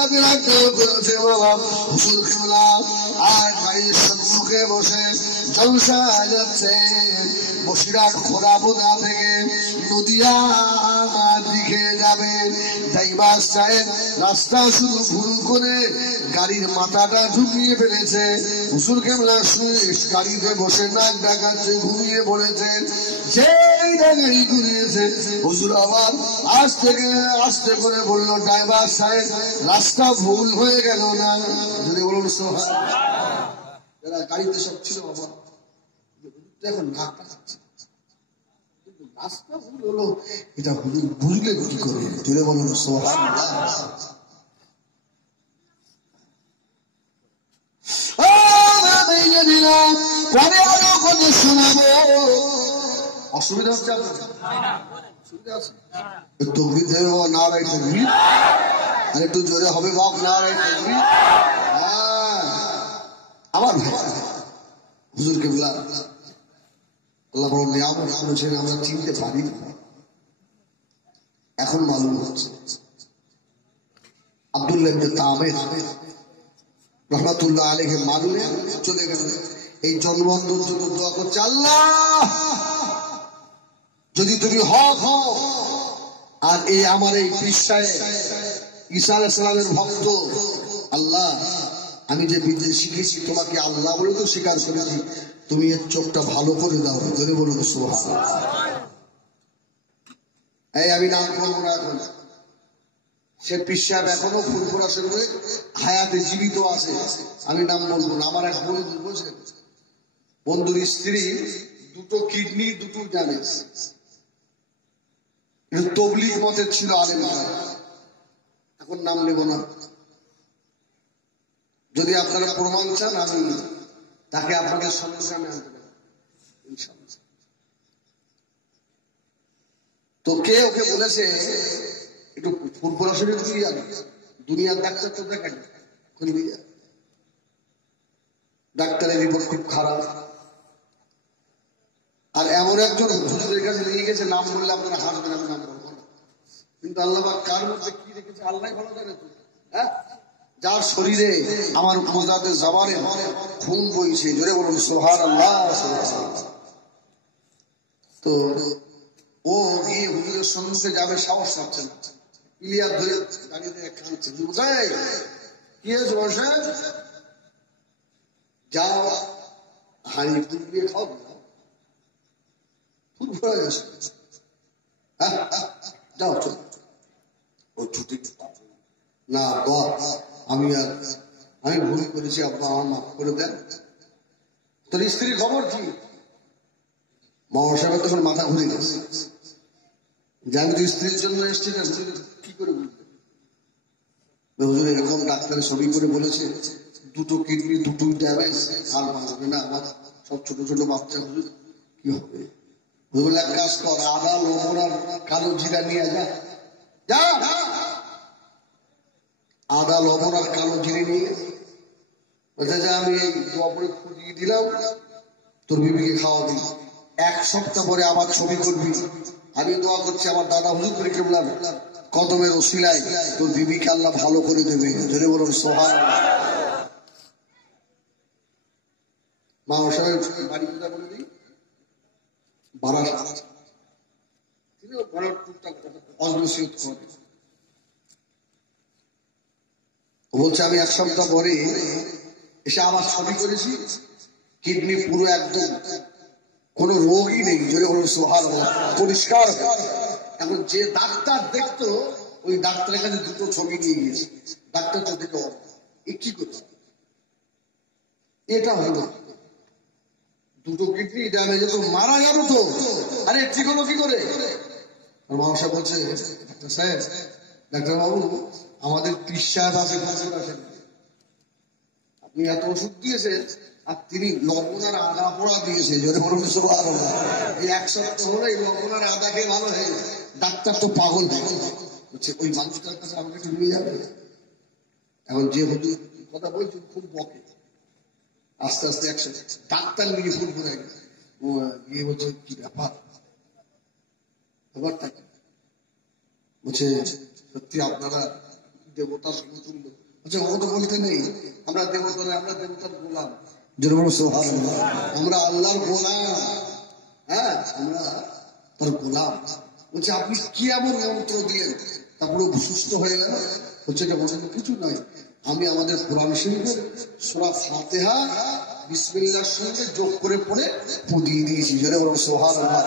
আপনাকে রাখতেও করেছে বাবা হুজুর কেবলা আর গাড়ির সম্মুখে বসে জলসা যাচ্ছে বসিরহাট খোলাপোতা থেকে নদিয়া দিকে যাবে ড্রাইভার সাহেব রাস্তা শুধু ভুল করে গাড়ির মাথাটা ঢুকিয়ে ফেলেছে হুজুর কেবলা শুনে গাড়িতে বসে নাক ডাকাচ্ছে ঘুমিয়ে পড়েছে সেই গাড়ি ঘুরিয়েছে হুজুর আবার আস্তে করে বললো ড্রাইভার সাহেব রাস্তা ভুল হয়ে গেল না যদি বলুন যারা গাড়িতে সব ছিল বাবা এখন নাক ডাকাচ্ছে রাস্তা ভুল হলো এটা বুঝলে কি করে জোরে বলুন পরে আরো কথা শোনাবো অসুবিধা হচ্ছে তকবীর দেবে বাবা নারাই তকবীর আর একটু জোরে হবে বাপ নারাই তকবীর আমার হুজুরকে বলা আল্লাহ বড় নিয়ামত করেছেন আমরা চিনতে পারি এখন মালুম হচ্ছে আব্দুল্লাহ ইবনে তামির রহমাতুল্লাহ আলাইহি মালুমে চলে গেল এই জন্মবন্ধুর জন্য দোয়া করছে আল্লাহ যদি তুমি হক হও আর এই আমার এই পৃষ্ঠায় ঈসা আলাইহিস সালামের ভক্ত আল্লাহ আমি যে বিদ্যে শিখেছি তোমাকে আল্লাহ বলে তো স্বীকার করেছি তুমি এর চোখটা ভালো করে দাও ধরে বলুন সুবহানাল্লাহ এই আমি নাম করবো না এখন সে পিসাব এখনো ফুরফুরা শরীরে হায়াতে জীবিত আছে আমি নাম বলবো না আমার এক বন্ধু বলছেন বন্ধুর স্ত্রী দুটো কিডনি দুটো ড্যামেজ তবলিগ মতের ছিল আলেম এখন নাম নেব না যদি আপনারা প্রমাণ চান আমি তাকে আপনাদের সমস্যা আমি আনতে পারি তো কে ওকে বলেছে একটু ফুটবল আসলে তুই যাবে দুনিয়ার ডাক্তার তো দেখাই ডাক্তারের রিপোর্ট খুব খারাপ আর এমন একজন হুজুরের কাছে নিয়ে গেছে নাম বললে আপনারা হাসবেন আমি নাম বলবো না কিন্তু আল্লাহ কার মধ্যে কি রেখেছে আল্লাহ ভালো জানে তো হ্যাঁ যার শরীরে আমার মোজাদের জবানে খুন বইছে জোরে বলুন সুবহানাল্লাহ তো ও গিয়ে হুজুরের সম্মুখে যাবে সাহস পাচ্ছে না ইলিয়াস ধরে দাঁড়িয়ে খাচ্ছে বুঝাই কি হয়েছে বসে যাও হাড়ি পুড়িয়ে খাও খুব ভয় আসে যাও চল ও ছুটি না আমি ভুল করেছি আব্বা আমার মাফ করে দেন তোর স্ত্রীর খবর কি মামা সাহেবের তখন মাথা ঘুরে গেছে যে আমি তো স্ত্রীর জন্য এসছি না কি করে বুঝবে হুজুর এরকম ডাক্তারের ছবি করে বলেছে দুটো কিডনি দুটো ড্যামেজ আর বাঁচবে না আমার সব ছোট ছোট বাচ্চা হুজুর কি হবে হুজুর এক কাজ কর আদা লবণ আর কালো জিরা নিয়ে যা আদা লবণ আর কালো জিরে নিয়ে বলছে যে আমি এই দোয়া পরে খুঁজিয়ে দিলাম তোর বিবিকে খাওয়াবি এক সপ্তাহ পরে আবার ছবি করবি আমি দোয়া করছি আমার দাদা হুজুর করে কেবলাম কদমের ওসিলায় তোর বিবিকে আল্লাহ ভালো করে দেবে ধরে বলুন সুবহানাল্লাহ মা সাহেব বাড়ি কোথা বলে দিই বারাসাত তিনি বড় টুকটাক অজনসিয়ত করে বলছে আমি এক সপ্তাহ পরে এসে আবার ছবি করেছি কিডনি পুরো একদম কোন রোগই নেই জোরে বলুন সুবহানাল্লাহ পরিষ্কার এখন যে ডাক্তার দেখতো ওই ডাক্তারের কাছে দুটো ছবি নিয়ে গিয়েছে ডাক্তার তো দেখো এ কি করছে এটা হলো দুটো কিডনি ড্যামেজ তো মারা গেল তো আরে ঠিক হলো কি করে মামসা বলছে ডাক্তার সাহেব ডাক্তার বাবু আমাদের পীর সাহেব আছে আপনি এত ওষুধ দিয়েছেন আর তিনি লবণ আর আদা পোড়া দিয়েছে যদি বলুন সুবহানাল্লাহ এই এক সপ্তাহ হলো এই লবণ আর আদা খেয়ে ভালো হয়ে ডাক্তার তো পাগল বলছে ওই মানুষটার কাছে আমাকে একটু নিয়ে যাবে এখন যে হুজুর কথা বলছি খুব বকে আস্তে আস্তে একসাথে ডাক্তার নিয়ে ফুল করে গেছে ও গিয়ে বলছে কি ব্যাপারটা কি বলছে সত্যি আপনারা দেবতার সমতুল্য। আচ্ছা ও তো বলতে নেই আমরা দেবতা নয়, আমরা দেবতার গোলাম। যেরকম সুবহানাল্লাহ, আমরা আল্লাহর গোলাম। হ্যাঁ আমরা তার গোলাম। বলছে আপনি কি এমন মন্ত্র দিলেন তারপরে সুস্থ হয়ে গেল? হচ্ছে এটা অন্য কিছু নয়, আমি আমাদের কোরআন শরীফের সূরা ফাতিহা বিসমিল্লাহর সঙ্গে যোগ করে পড়ে পুদিয়ে দিয়েছি। যেরকম সুবহানাল্লাহ,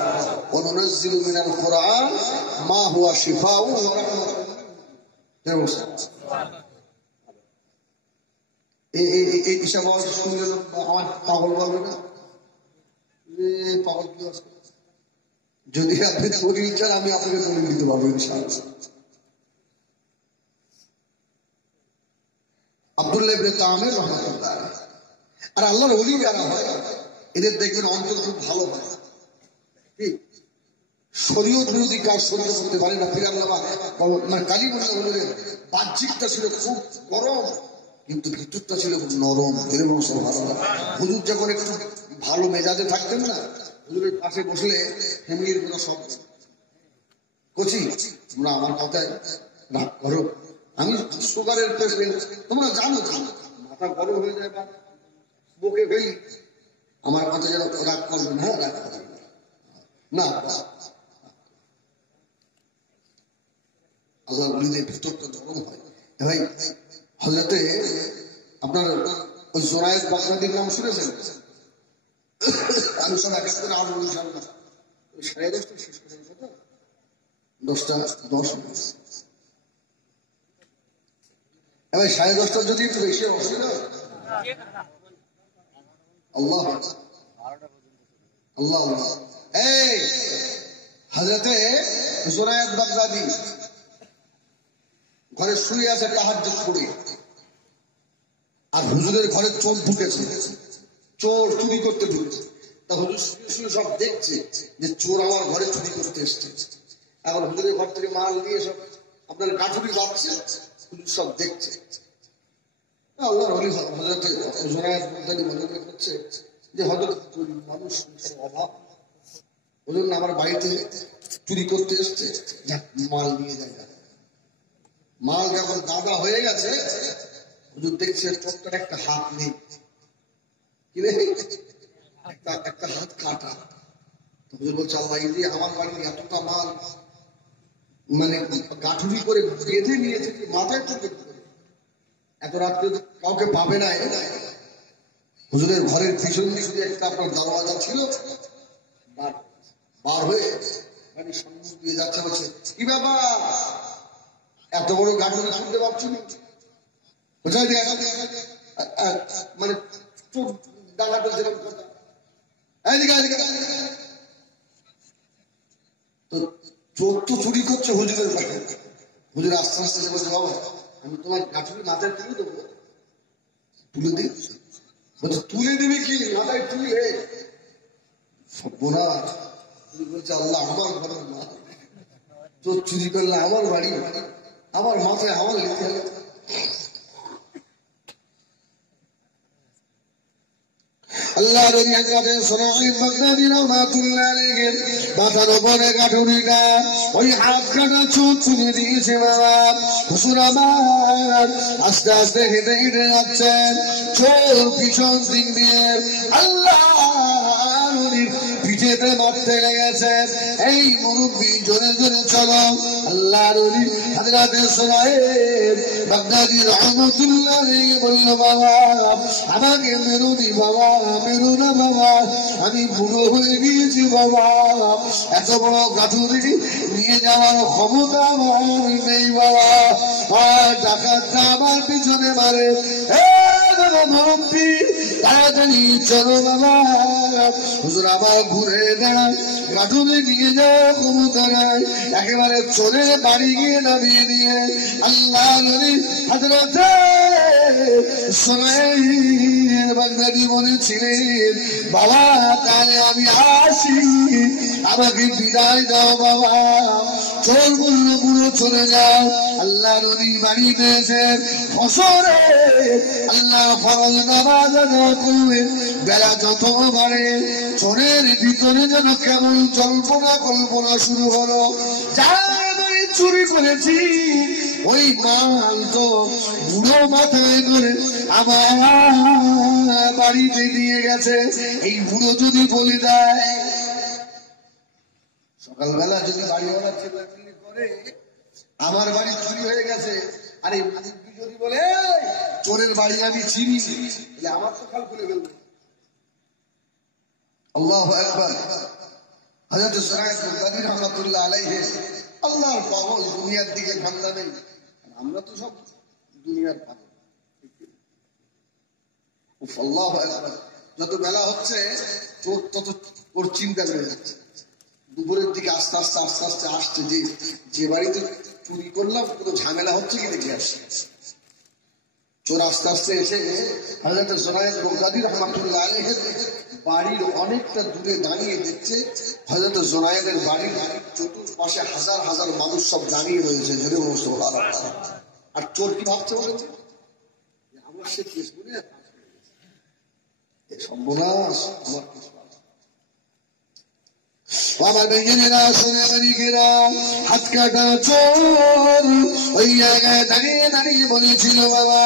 ওয়া নুনাজ্জিলু মিনাল কুরআন মা হুয়া শিফাউ ওয়া রাহমাতুন। এই হিসাব শুনলে আমার পাগল বলবে না? পাগল কি আছে? যদি আপনি দলিল চান আমি আপনাকে দলিল দিতে পারবো ইনশাআল্লাহ। আব্দুল্লাহ ইবনে তামির রাহমাতুল্লাহ। আর আল্লাহর ওলি যারা হয় এদের দেখবেন অন্তর খুব ভালো হয়। ঠিক শরীয়ত বিরোধী কাজ শরীয়ত করতে পারে না। ফির আল্লাহ মানে কালিমুল্লাহ বলে বাহ্যিকটা ছিল খুব গরম কিন্তু ভিতরটা ছিল খুব নরম। এরকম সুবহানাল্লাহ। হুজুর যখন একটু ভালো মেজাজে থাকতেন না, হুজুরের পাশে বসলে ফ্যামিলির কোনো শব্দ কচি তোমরা আমার কথায় রাগ করো, আমি সুগারের পেশেন্ট তোমরা জানো, মাথা গরম হয়ে যায় বা বুকে ফেলি, আমার কথা যেন রাগ করবে না, রাগ করবে না। আল্লাহ বলিদের ভিতরটা গরম হয়। ভাই হযরতে আপনার ওই জোরায়েদ বাগদাদির নাম শুনেছেন? আমি সব এক এক করে আলো ইনশাআল্লাহ 10:30 শেষ করে কথা 10:10 এবার 10:30 যদি একটু বেশি অসুবিধা আল্লাহ আল্লাহ এই হযরতে জোরায়েদ বাগদাদি ঘরে শুয়ে আছে তাহাজ্জুদ পড়ে, আর হুজুরের ঘরে চোর ঢুকেছে, চোর চুরি করতে ঢুকেছে। তা হুজুর শুয়ে সব দেখছে যে চোর আমার ঘরে চুরি করতে এসছে। এখন হুজুরের ঘর থেকে মাল নিয়ে সব আপনার কাঠুরি যাচ্ছে, হুজুর সব দেখছে। আল্লাহর ওলি হযরত জোরায়েদ বাগদাদি মনে করছে যে হযরত মানুষ অভাব, হুজুর না আমার বাড়িতে চুরি করতে এসছে, যাক মাল নিয়ে যায়। মাল যখন দাদা হয়ে গেছে হুজুর দেখছে চোরটার একটা হাত নেই, কি নেই? একটা হাত কাটা। হুজুর বলছে আল্লাহ এই যে আমার বাড়ির এতটা মাল মানে কাঠুরি করে বেঁধে নিয়েছে, মাথায় চোখে এত রাত্রে কাউকে পাবে না। হুজুরের ঘরের পিছন দিকে একটা আপনার দরওয়াজা ছিল, বার হয়ে মানে সম্মুখ দিয়ে যাচ্ছে, বলছে কি ব্যাপার এত বড় গাঠুরি শুনতে পাচ্ছি না? মানে ডাকাতে যেরকম কথা তো চোর তো চুরি করছে হুজুরের বাড়ি। হুজুর আস্তে আস্তে বলছে বাবা আমি তোমার গাঠুরি মাথায় তুলে দেবো। তুলে দিই বলছে তুলে দিবি কি মাথায় তুলে? সর্বনাশ। বলছে আল্লাহ আমার ঘরের মা তোর চুরি করলে আমার বাড়ি, আমার মাথায় আমার লিখে আল্লাহর কাছে জোরায়েদ বাগদাদি রাহমাতুল্লাহ আলাইহি মাথার উপরে কাঠুরিটা ওই হাত কাটা চোখ তুলে দিয়েছে। বাবা হুজুর আমার আস্তে আস্তে হেঁটে হেঁটে যাচ্ছেন, চোর পিছন দিক দিয়ে আল্লাহ পিঠেতে মারতে লেগেছেন। এই মুরব্বী জোরে জোরে চলো। আল্লাহর ওলি হযরত জোরায়েদ বাগদাদি রাহমাতুল্লাহ আলাইহি বলল বাবা আমাকে মেরুনি বাবা, মেরু না বাবা, আমি বুড়ো হয়ে গিয়েছি বাবা, এত বড় গাঠুরি নিয়ে যাওয়ার ক্ষমতা আমার নেই বাবা। আর ডাকাতটা আমার পিছনে মারে। মুরব্বী তাড়াতাড়ি চলো বাবা। হুজুর আবার ঘুরে দাঁড়ায়, গাঠুরি নিয়ে যাওয়া ক্ষমতা নাই, একেবারে চলে বাড়ি গিয়ে নামিয়ে দিয়ে আল্লাহ নবী হযরত জোরায়েদ বাগদাদি বলেছিলেন বাবা তাহলে আমি আসি, আমাকে বিদায় দাও বাবা। চোর বলল পুরো চলে যাও। আল্লাহ নবী বাড়িতে এসে ফসরে আল্লাহ ফরজ নামাজ আদায় করলেন। বেলা যত বাড়ে চোরের ভিতরে যেন কেমন জল্পনা কল্পনা শুরু হলো, যারা চুরি করেছি ওই মাল তো বুড়ো মাথায় করে আমার বাড়িতে দিয়ে গেছে। এই বুড়ো যদি বলে দেয়, সকালবেলা যদি বাড়িওয়ালা ছেলেপিলি করে আমার বাড়ি চুরি হয়ে গেছে, আর এই মালিকটি যদি বলে চোরের বাড়ি আমি চিনি, আমার তো খাল খুলে ফেলবে। আল্লাহু আকবার। হযরত সুরাইদ বুখারী রাহমাতুল্লাহ আলাইহি আল্লাহর পাগল, দুনিয়ার দিকে ঠান্ডা নেই। আমরা তো সব দুনিয়ার পাগল। আল্লাহু আকবার। যত বেলা হচ্ছে তত ওর চিন্তা বেড়ে যাচ্ছে। দুপুরের দিকে আস্তে আস্তে আস্তে আস্তে আসছে যে বাড়িতে চুরি করলাম কোনো ঝামেলা হচ্ছে কি দেখে আসছে। চোর আস্তে আস্তে এসে হযরত সুরাইদ বুখারী রাহমাতুল্লাহ আলাইহি বাড়ির অনেকটা দূরে দাঁড়িয়ে দেখছে হযরত জুনায়েদের বাড়ির চতুর্পাশে হাজার হাজার মানুষ সব দাঁড়িয়ে রয়েছে। আর চোর কি ভাবছে বলেছে, আমার সে কেস করে সর্বনাশ, আমার কেস। বাবা বেঞ্জিনেরা, সোনামানিকেরা, হাত কাটা চোর ওই জায়গায় দাঁড়িয়ে দাঁড়িয়ে বলেছিল। বাবা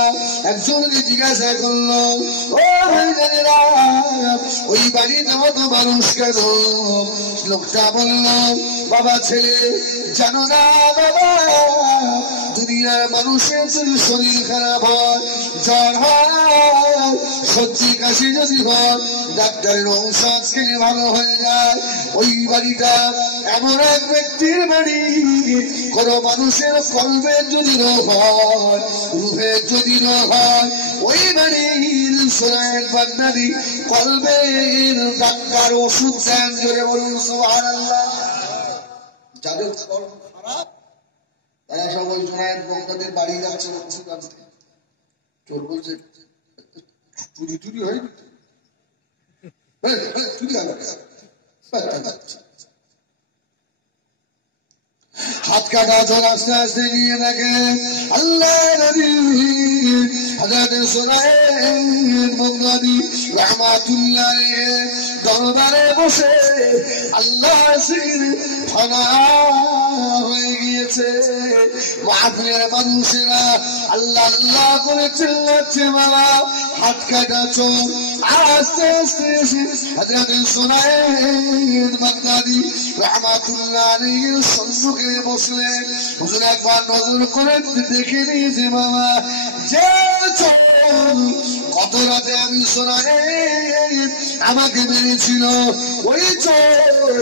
একজনকে জিজ্ঞাসা করলো, ও বেঞ্জিনেরা, ওই বাড়িতে মতো মানুষ কেন? লোকটা বলল, বাবা ছেলে জানো না বাবা, দুনিয়ার মানুষের যদি শরীর খারাপ হয়, জ্বর হয়, সর্দি কাশি যদি হয়, ডাক্তারের ঔষধ খেলে ভালো হয়ে যায়। ওই বাড়িটা এমন এক ব্যক্তির বাড়ি, কোন মানুষের কলবের যদি রোগ হয়, রূপের যদি রোগ হয়, ওই বাড়ির সুরাইদ বাগদাদী কলবের ডাক্তার ওষুধ দেন। জোরে বলুন সুবহানাল্লাহ। যাদের কলব খারাপ তারা সব ওই সুরাইদ বাগদাদীর বাড়ি যাচ্ছে ওষুধ আনতে। চোর বলছে, চুরি চুরি হয়নি, চুরি হয় হাত কাটা চোর আস্তে আস্তে নিয়ে দেখে আল্লাহ নবী হযরত সুরাইদ বাগদাদী রাহমাতুল্লাহ আলাইহি দরবারে বসে আল্লাহ ফানা হয়ে গিয়েছে। মাহফিলের মানুষেরা আল্লাহ আল্লাহ করে চিল্লাচ্ছে। বাবা হাত কাটা চোর আস্তে আস্তে এসে হযরত সুরাইদ বাগদাদী রাহমাতুল্লাহ আলাইহির সম্মুখে বসলেন। হুজুর একবার নজর করে দেখে নিয়েছে বাবা, যে চোর কত রাতে আমি সুরাইদ আমাকে মেরেছিল, ওই চোর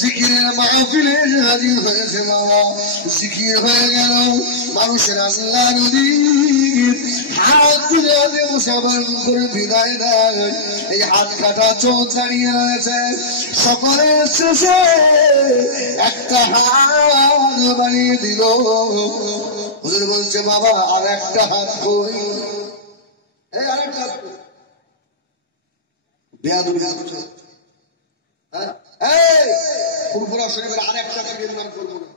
জিকিরের মাহফিলে হাজির হয়েছে। বাবা জিকির হয়ে গেল, মানুষের আল্লাহ নবীর হাত তুলে মুসাফির করে বিদায় দেয়। এই হাত কাটা চোর দাঁড়িয়ে রয়েছে, সকলের শেষে একটা হাত বাড়িয়ে দিল। হুজুর বলছে, বাবা আর একটা হাত কই? এই আরেকটা হাত কই? বেয়াদবি করছে। হ্যাঁ, এই ফুরফুরা শরীফের আরেকটা নির্মাণ করবো না,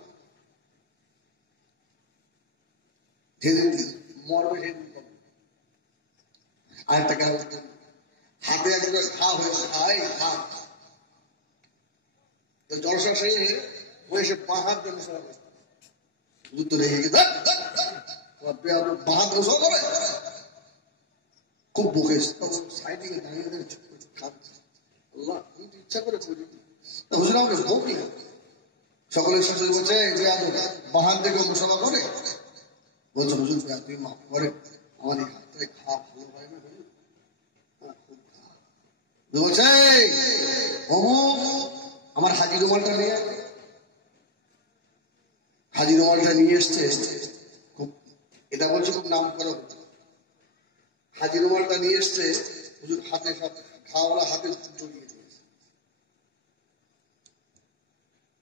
যেদিন মরবে সেদিন করবো। আরেকটা কাজ হাতে একবার খা হয়েছে, খাই খা জলসা শেষে বসে বাহাত যুদ্ধ রেখে গেছে, বাহাত রসা করে খুব বকে সাইডে দাঁড়িয়ে খাচ্ছে। আল্লাহ ইচ্ছা করে হুজুর আমাকে বকি না। সকলের সাথে বলছে যে বাহাত থেকে মুসাফা করে বলছে, হুজুর আপনি মাফ করেন, আমার এই হাতে খাওয়া ভালো হয় না। বলছে আমার হাজি রুমালটা নিয়ে, হাজি রুমালটা নিয়ে এসছে। খুব এটা বলছে খুব নাম করো, হাজি রুমালটা নিয়ে এসছে। হুজুর হাতে সব খাওয়ালা হাতে জড়িয়ে দিয়েছে,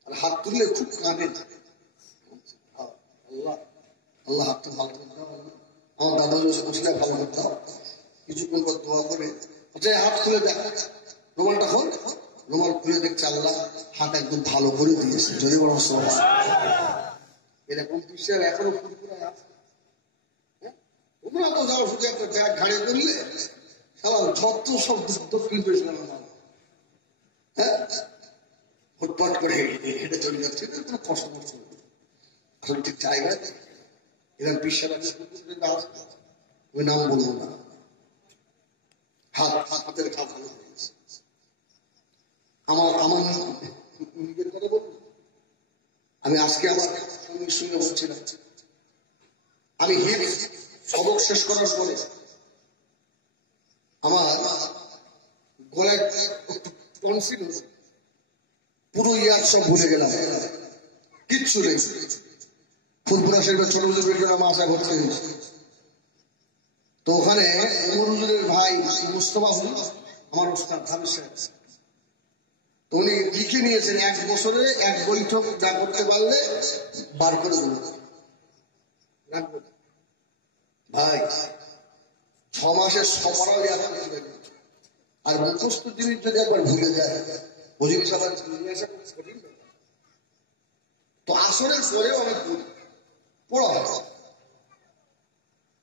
আর হাত তুললে খুব কাঁদে। আল্লাহ আল্লাহ হাতটা ভালো করে দাও, আমার দাদা বসলে ভালো করে দাও। কিছুক্ষণ পর দোয়া করে হাত খুলে দেখ, রুমালটা খোল। রুমাল খুলে দেখছে আল্লাহ হাত একদম ভালো করে দিয়েছে। যদি বড় এরকম বিশ্বের এখনো ফুরফুরায় আছে। তোমরা তো যাও শুধু একটা ব্যাগ ঘাড়ে করলে যত সব দক্ষিণ পেয়েছিলাম, হ্যাঁ ফুটপাট করে হেঁটে চলে যাচ্ছে, কোনো কষ্ট করছে আসলে ঠিক জায়গায়। এরা বিশ্বের ওই নাম বলবো না, হাতের কাজ ভালো হয়েছে। আমার নিজের কথা বলবো, আমি আজকে আমার সঙ্গে বলছিলাম, আমি সবক শেষ করার পরে আমার গলায় টনসিল পুরো ইয়ার সব ভুলে গেলাম, কিচ্ছু নেই। ফুলপুরা শরীফের ছোট হুজুরের আমার আশা করতে হয়েছে। তো ওখানে ওমর হুজুরের ভাই মুস্তফা হুজুর আমার ওস্তাদ হামিদ সাহেব, তো উনি লিখে নিয়েছেন 1 বছরে 1 বৈঠক না করতে পারলে বার করে দেবেন। ভাই 6 মাসের সফরাও আর মুখস্থ জিনিস যদি একবার ভুলে যায় ওই জিনিস আবার কঠিন। তো আসরের পরেও আমি পড়া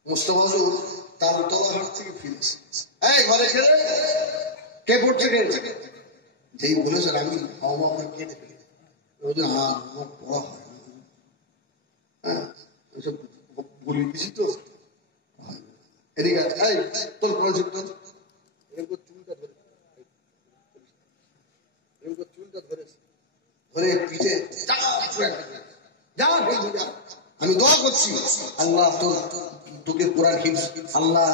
মুস্তফা হুজুর তার তলাহাট থেকে ফিরেছে, এই ঘরে খেলে কে পড়ছে, কে যেই বলেছেন আমি হাওয়া কেটে ফেলি, হ্যাঁ আমার পড়া হয়, হ্যাঁ ওইসব বলে দিছি তো। এদিকে তোর পড়েছে, তোর চুলটা ধরেছে, ধরে পিঠে আমি দোয়া করছি, আল্লাহ তোকে কোরআন হিফজ আল্লাহ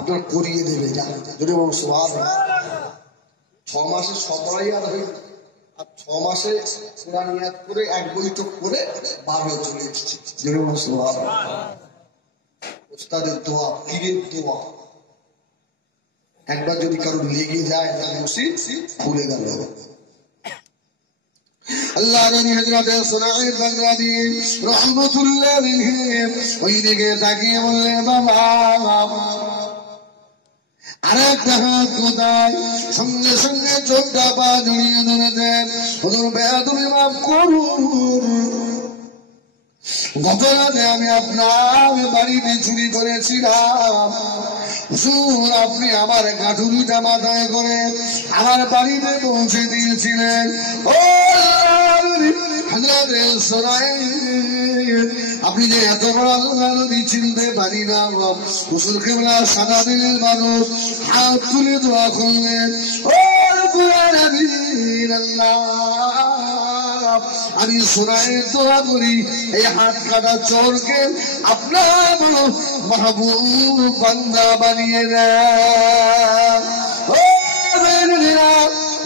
আপনার করিয়ে দেবে। যদি 6 মাসে সবাই আর হয়ে, আর 6 মাসে কোরআন ইয়াদ করে 1 বৈঠক করে বার হয়ে চলে এসেছি। ওস্তাদের দোয়া, পীরের দোয়া একবার যদি কারো লেগে যায় তাহলে মুসিব খুলে গেল। আল্লাহ নবী হযরত সুনাইদ বাগদাদী রাহমাতুল্লাহ আলাইহি ওই দিকে তাকিয়ে বললেন, বাবা আরেকটা হাত কোথায়? সঙ্গে সঙ্গে চোখটা পা জড়িয়ে ধরেছেন, হুজুর বেয়াদবি মাফ করুন, গত রাতে আমি আপনার বাড়িতে চুরি করেছিলাম, হুজুর আপনি আমার কাঠুরিটা মাথায় করে আমার বাড়িতে পৌঁছে দিয়েছিলেন। ও আপনি যে এত বড় নদী চিনতে পারি না, হুজুর কেবলা সাদা দিনের মানুষ হাত তুলে দোয়া করলেন, ও আমি সুরায় দোয়া করি এই হাত কাটা চোরকে আপনার মাহবুব বান্দা বানিয়ে দেন।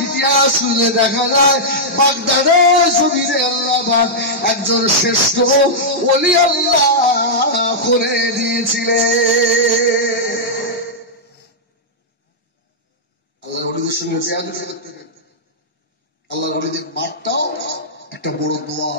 ইতিহাস শুনলে দেখা যায় বাগদাদের জমিনে আল্লাহ পাক একজন শ্রেষ্ঠ ওলি আল্লাহ করে দিয়েছিলেন। আল্লাহর ওলিদের সঙ্গে আল্লাহর ওলিদের মাঠটাও একটা বড় দোয়া।